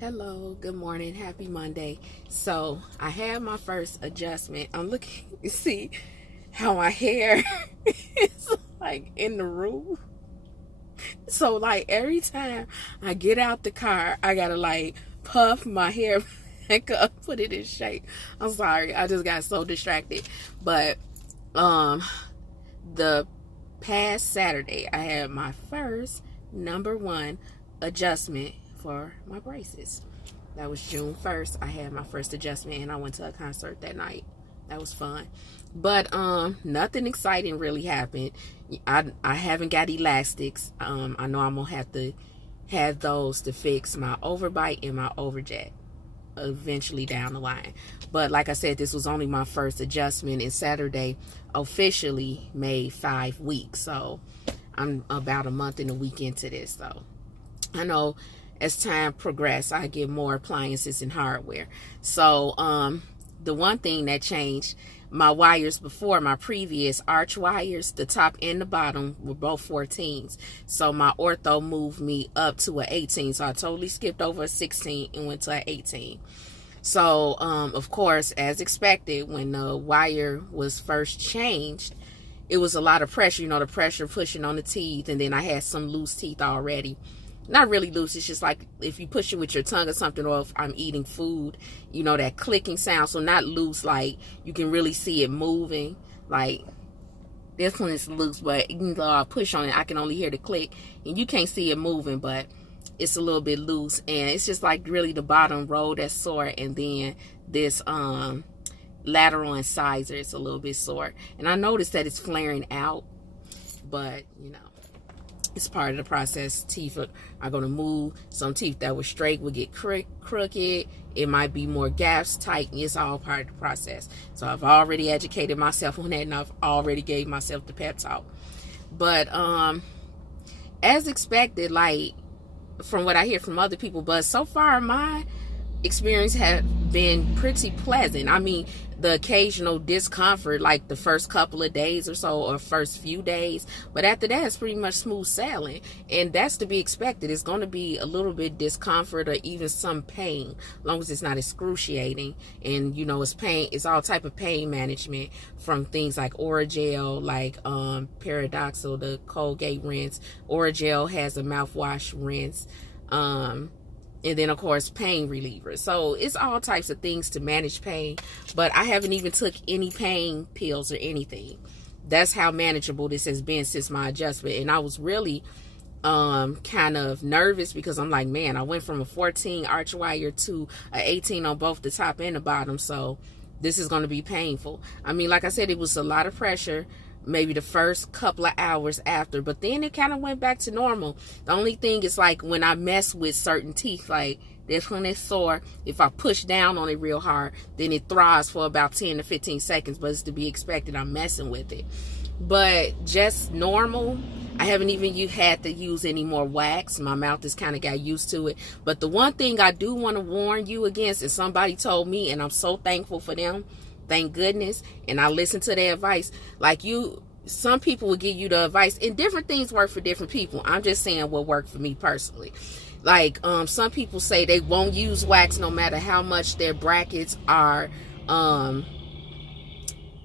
Hello, good morning, happy Monday. So I had my first adjustment. I'm looking to see how my hair is like in the room. So like every time I get out the car, I gotta like puff my hair back up, put it in shape. I'm sorry, I just got so distracted. But um the past Saturday I had my first number one adjustment for my braces. That was June 1st. I had my first adjustment and I went to a concert that night. That was fun. But nothing exciting really happened. I haven't got elastics. I know I'm gonna have to have those to fix my overbite and my overjet eventually down the line. But like I said, this was only my first adjustment, and Saturday officially made 5 weeks. So I'm about a month and a week into this. So I know as time progresses, I get more appliances and hardware. So the one thing that changed, my wires before, my previous arch wires, the top and the bottom were both 14s. So my ortho moved me up to an 18. So I totally skipped over a 16 and went to an 18. So of course, as expected, when the wire was first changed, it was a lot of pressure, the pressure pushing on the teeth, and then I had some loose teeth already. Not really loose, it's just like if you push it with your tongue or something, or if I'm eating food, that clicking sound. So not loose, like you can really see it moving. Like this one is loose, but even though I push on it, I can only hear the click, and you can't see it moving, but it's a little bit loose. And it's just like really the bottom row that's sore, and then this lateral incisor is a little bit sore. And I noticed that it's flaring out, but it's part of the process. Teeth are going to move. Some teeth that were straight will get crooked. It might be more gaps, tight. It's all part of the process. So I've already educated myself on that, and I've already gave myself the pep talk. But as expected, like from what I hear from other people, but so far my experience have been pretty pleasant. I mean, the occasional discomfort like the first couple of days or so, or first few days, but after that it's pretty much smooth sailing, and that's to be expected. It's going to be a little bit discomfort or even some pain, as long as it's not excruciating. And it's pain, it's all type of pain management, from things like Orajel, like Paradoxal, the Colgate rinse. Orajel has a mouthwash rinse, and then of course pain relievers. So it's all types of things to manage pain, but I haven't even took any pain pills or anything. That's how manageable this has been since my adjustment. And I was really kind of nervous, because I'm like, man, I went from a 14 arch wire to a 18 on both the top and the bottom, so this is going to be painful. I mean, like I said, it was a lot of pressure maybe the first couple of hours after, but then it kind of went back to normal. The only thing is, like, when I mess with certain teeth, like this one is sore, if I push down on it real hard, then it throbs for about 10 to 15 seconds, but it's to be expected. I'm messing with it. But just normal, I haven't even had to use any more wax. My mouth has kind of got used to it. But the one thing I do want to warn you against, and somebody told me, and I'm so thankful for them, thank goodness, and I listen to their advice. Like some people will give you the advice, and different things work for different people. I'm just saying what worked for me personally. Like some people say they won't use wax no matter how much their brackets are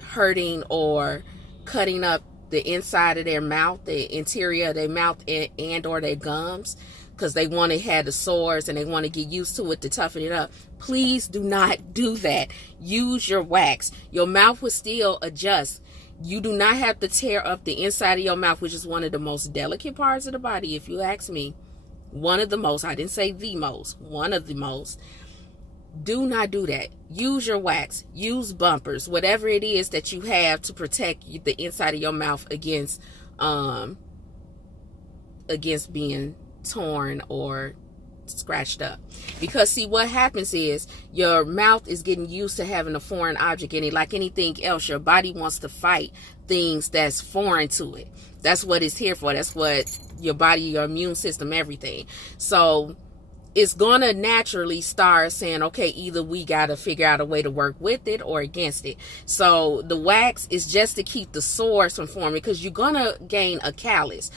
hurting or cutting up the inside of their mouth, the interior of their mouth, and or their gums, because they want to have the sores and they want to get used to it to toughen it up. Please do not do that. Use your wax. Your mouth will still adjust. You do not have to tear up the inside of your mouth, which is one of the most delicate parts of the body, if you ask me. One of the most. I didn't say the most. One of the most. Do not do that. Use your wax. Use bumpers. Whatever it is that you have to protect the inside of your mouth against being torn or scratched up. Because see, what happens is your mouth is getting used to having a foreign object in it. Like anything else, your body wants to fight things that's foreign to it. That's what it's here for. That's what your body, your immune system, everything. So it's gonna naturally start saying, okay, either we gotta figure out a way to work with it or against it. So the wax is just to keep the sores from forming, because you're gonna gain a callus.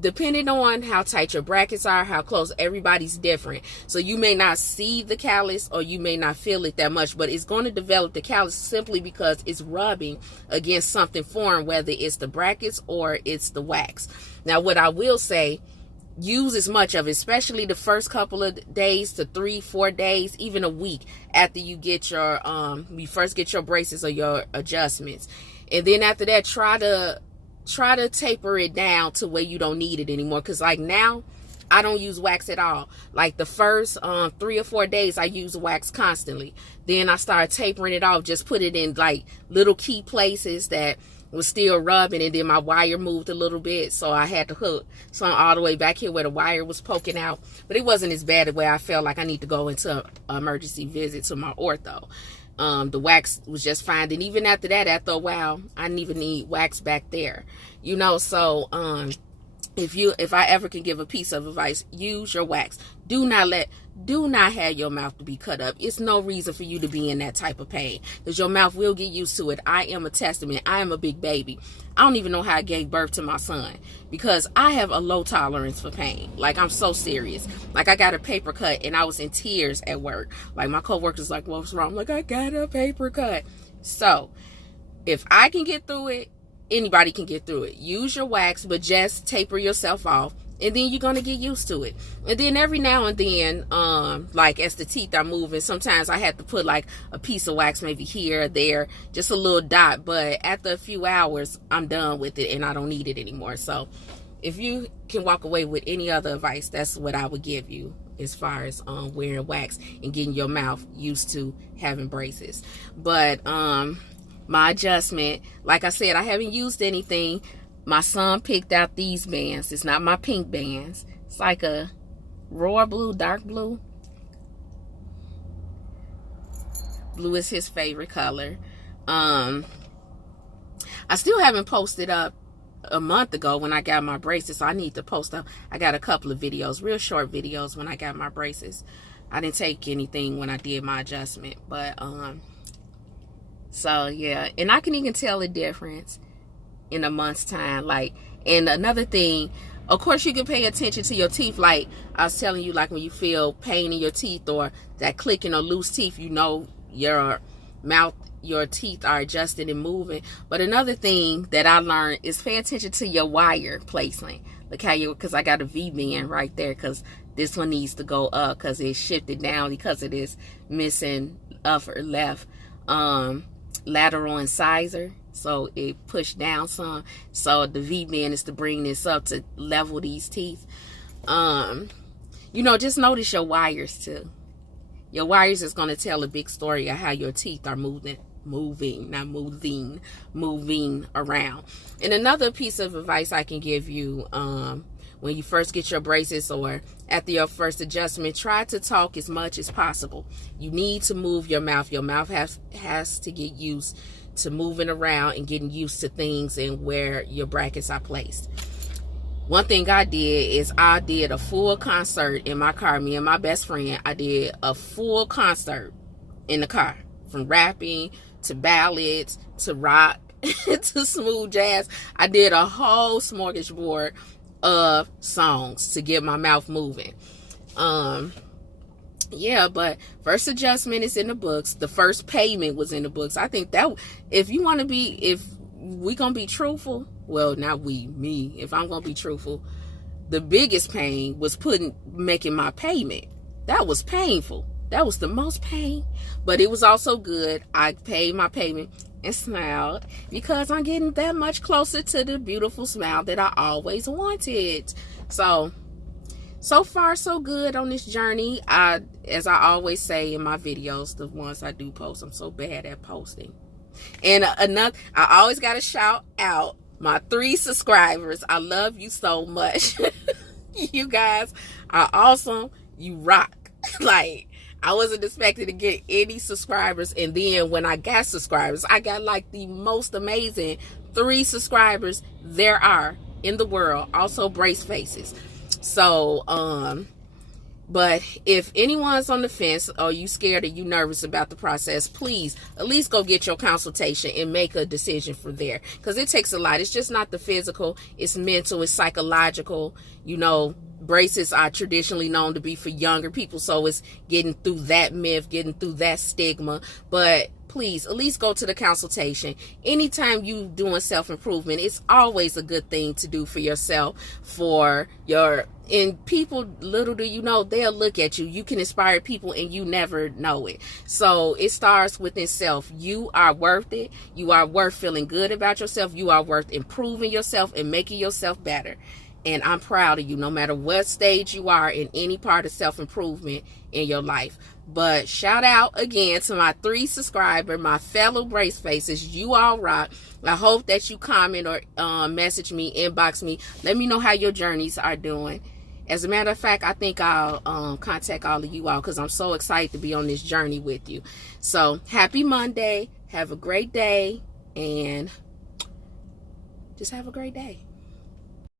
depending on how tight your brackets are, how close, everybody's different. So you may not see the callus or you may not feel it that much, but it's going to develop the callus simply because it's rubbing against something foreign, whether it's the brackets or it's the wax. Now, what I will say, use as much of it, especially the first couple of days to 3-4 days, even a week after you get your you first get your braces or your adjustments. And then after that, try to taper it down to where you don't need it anymore. Because like now, I don't use wax at all. Like the first 3 or 4 days, I use wax constantly. Then I started tapering it off, just put it in like little key places that was still rubbing, and then my wire moved a little bit, so I had to hook some all the way back here where the wire was poking out. But it wasn't as bad the way I felt like I need to go into an emergency visit to my ortho. The wax was just fine, and even after that, after a while, I didn't even need wax back there, you know. So if I ever can give a piece of advice, use your wax. Do not have your mouth to be cut up. It's no reason for you to be in that type of pain, because your mouth will get used to it. I am a testament. I am a big baby. I don't even know how I gave birth to my son, because I have a low tolerance for pain. Like, I'm so serious. Like, I got a paper cut and I was in tears at work. Like, my coworkers like, what's wrong? I'm like, I got a paper cut. So if I can get through it, anybody can get through it. Use your wax, but just taper yourself off, and then you're gonna get used to it. And then every now and then, like as the teeth are moving, sometimes I have to put like a piece of wax maybe here or there, just a little dot. But after a few hours, I'm done with it and I don't need it anymore. So if you can walk away with any other advice, that's what I would give you as far as wearing wax and getting your mouth used to having braces. But my adjustment, like I said, I haven't used anything. My son picked out these bands. It's not my pink bands. It's like a royal blue, dark blue. Blue is his favorite color. I still haven't posted up a month ago when I got my braces, so I need to post up. I got a couple of videos, real short videos when I got my braces. I didn't take anything when I did my adjustment, but so yeah, and I can even tell the difference in a month's time. Like, and another thing, of course, you can pay attention to your teeth. Like I was telling you, like when you feel pain in your teeth or that clicking or loose teeth, you know your mouth, your teeth are adjusted and moving. But another thing that I learned is pay attention to your wire placement. Look how because I got a V-band right there, because this one needs to go up because it shifted down because of this missing upper left lateral incisor. So it pushed down some. So the V-band is to bring this up to level these teeth. You know, just notice your wires too. Your wires is going to tell a big story of how your teeth are moving around. And another piece of advice I can give you, when you first get your braces or after your first adjustment, try to talk as much as possible. You need to move your mouth. Your mouth has to get used to moving around and getting used to things and where your brackets are placed. One thing I did is I did a full concert in my car. Me and my best friend, I did a full concert in the car, from rapping to ballads to rock to smooth jazz. I did a whole smorgasbord of songs to get my mouth moving. Yeah, but first adjustment is in the books. The first payment was in the books. I think that if we gonna be truthful, well, not me, if I'm gonna be truthful, the biggest pain was making my payment. That was painful. That was the most pain, but it was also good. I paid my payment and smiled because I'm getting that much closer to the beautiful smile that I always wanted. So far, so good on this journey. As I always say in my videos, the ones I do post, I'm so bad at posting. And I always got to shout out my 3 subscribers. I love you so much. You guys are awesome. You rock. Like, I wasn't expecting to get any subscribers. And then when I got subscribers, I got like the most amazing 3 subscribers there are in the world. Also brace faces. So, But if anyone's on the fence or you scared or you nervous about the process, please at least go get your consultation and make a decision from there, because it takes a lot. It's just not the physical, it's mental, it's psychological. You know, braces are traditionally known to be for younger people, so it's getting through that myth, getting through that stigma. But please at least go to the consultation. Anytime you doing self-improvement, it's always a good thing to do for yourself, and people, little do you know, they'll look at you. You can inspire people and you never know it. So it starts within self. You are worth it. You are worth feeling good about yourself. You are worth improving yourself and making yourself better. And I'm proud of you, no matter what stage you are in any part of self-improvement in your life. But shout out again to my 3 subscribers, my fellow brace faces. You all rock. I hope that you comment or message me, inbox me. Let me know how your journeys are doing. As a matter of fact, I think I'll contact all of you all, because I'm so excited to be on this journey with you. So happy Monday. Have a great day. And just have a great day.